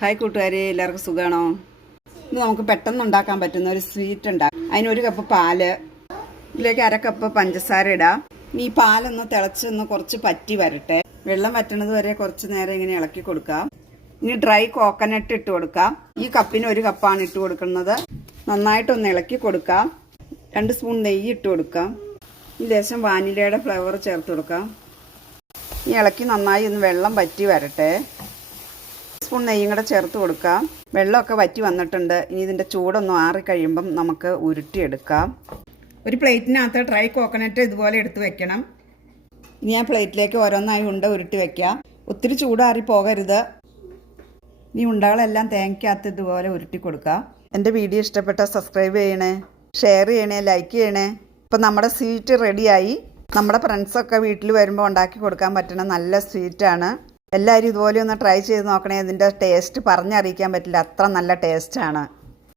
Hi കൂട്ടുകാരെ, എല്ലാവർക്കും സുഖമാണോ? ഇന്ന് നമുക്ക് പെട്ടെന്ന് ഉണ്ടാക്കാൻ പറ്റുന്ന ഒരു സ്വീറ്റ് ഉണ്ടാക്കാം. അതിനൊരു കപ്പ് പാല്, ഇതിലേക്ക് 1/2 കപ്പ് പഞ്ചസാര ഇടാം. ഈ പാലൊന്ന് തിളച്ചൊന്ന് കുറച്ച് പറ്റി വരട്ടെ. വെള്ളം വറ്റണത് വരെ കുറച്ച് നേരം ഇങ്ങനെ ഇളക്കി കൊടുക്കാം. ഇനി ഡ്രൈ കോക്കനട്ട് ഇട്ട് കൊടുക്കാം. ഈ കപ്പിന് 1 കപ്പാണ് ഇട്ട് കൊടുക്കുന്നത്. നന്നായിട്ടൊന്ന് ഇളക്കി കൊടുക്കാം. 2 സ്പൂൺ നെയ്യ് ഇട്ട് കൊടുക്കാം. ഈ ലേശം വാനിലയുടെ ഫ്ലേവർ ചേർത്ത് കൊടുക്കാം. ഈ ഇളക്കി നന്നായി ഒന്ന് വെള്ളം വറ്റി വരട്ടെ. സ്പൂൺ നെയ്യും കൂടെ ചേർത്ത് കൊടുക്കാം. വെള്ളമൊക്കെ വറ്റി വന്നിട്ടുണ്ട്. ഇനി ഇതിൻ്റെ ചൂടൊന്നും ആറിക്കഴിയുമ്പം നമുക്ക് ഉരുട്ടിയെടുക്കാം. ഒരു പ്ലേറ്റിനകത്ത് ഡ്രൈ കോക്കനട്ട് ഇതുപോലെ എടുത്ത് വെക്കണം. ഇനി ആ പ്ലേറ്റിലേക്ക് ഓരോന്നായി ഉരുട്ടി വെക്കാം. ഒത്തിരി ചൂടാറി പോകരുത്. ഇനി ഉണ്ടകളെല്ലാം തേങ്ങയ്ക്കകത്ത് ഇതുപോലെ ഉരുട്ടി കൊടുക്കാം. എൻ്റെ വീഡിയോ ഇഷ്ടപ്പെട്ടാൽ സബ്സ്ക്രൈബ് ചെയ്യണേ, ഷെയർ ചെയ്യണേ, ലൈക്ക് ചെയ്യണേ. ഇപ്പം നമ്മുടെ സ്വീറ്റ് റെഡിയായി. നമ്മുടെ ഫ്രണ്ട്സൊക്കെ വീട്ടിൽ വരുമ്പോൾ ഉണ്ടാക്കി കൊടുക്കാൻ പറ്റുന്ന നല്ല സ്വീറ്റാണ്. എല്ലാവരും ഇതുപോലെ ഒന്ന് ട്രൈ ചെയ്ത് നോക്കണേ. ഇതിൻ്റെ ടേസ്റ്റ് പറഞ്ഞറിയിക്കാൻ പറ്റില്ല, അത്ര നല്ല ടേസ്റ്റാണ്.